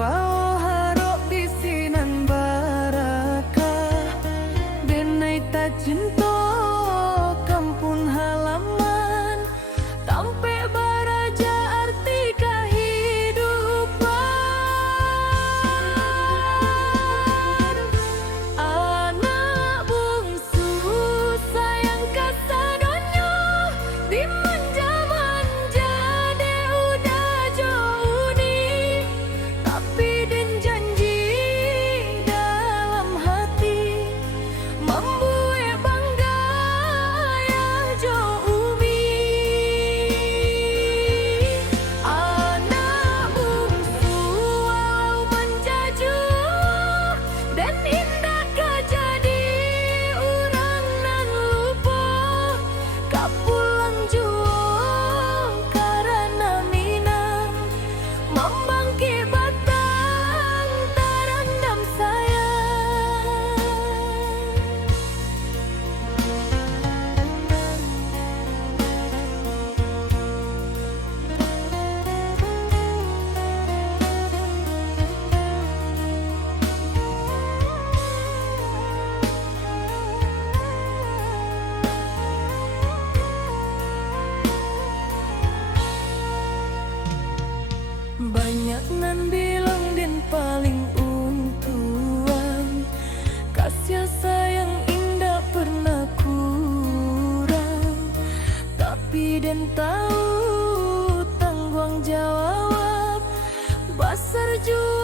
Bao harok bisinan barakah Denai tak cinta kampung halaman Tampe baraja arti kehidupan Anak bungsu sayang kasadonyo Di manja-manja de udah jauh ni Tapi den janji dalam hati Membuat bangga ya jo umi Anak bungsu walau menjaju Dan indah kejadi orang nan lupa Kapulang juang karena minang Membangkit batang terendam sayang Banyak nan bilang den paling untuan Kasih sayang indah pernah kurang Tapi den tahu tanggung jawab Besar juga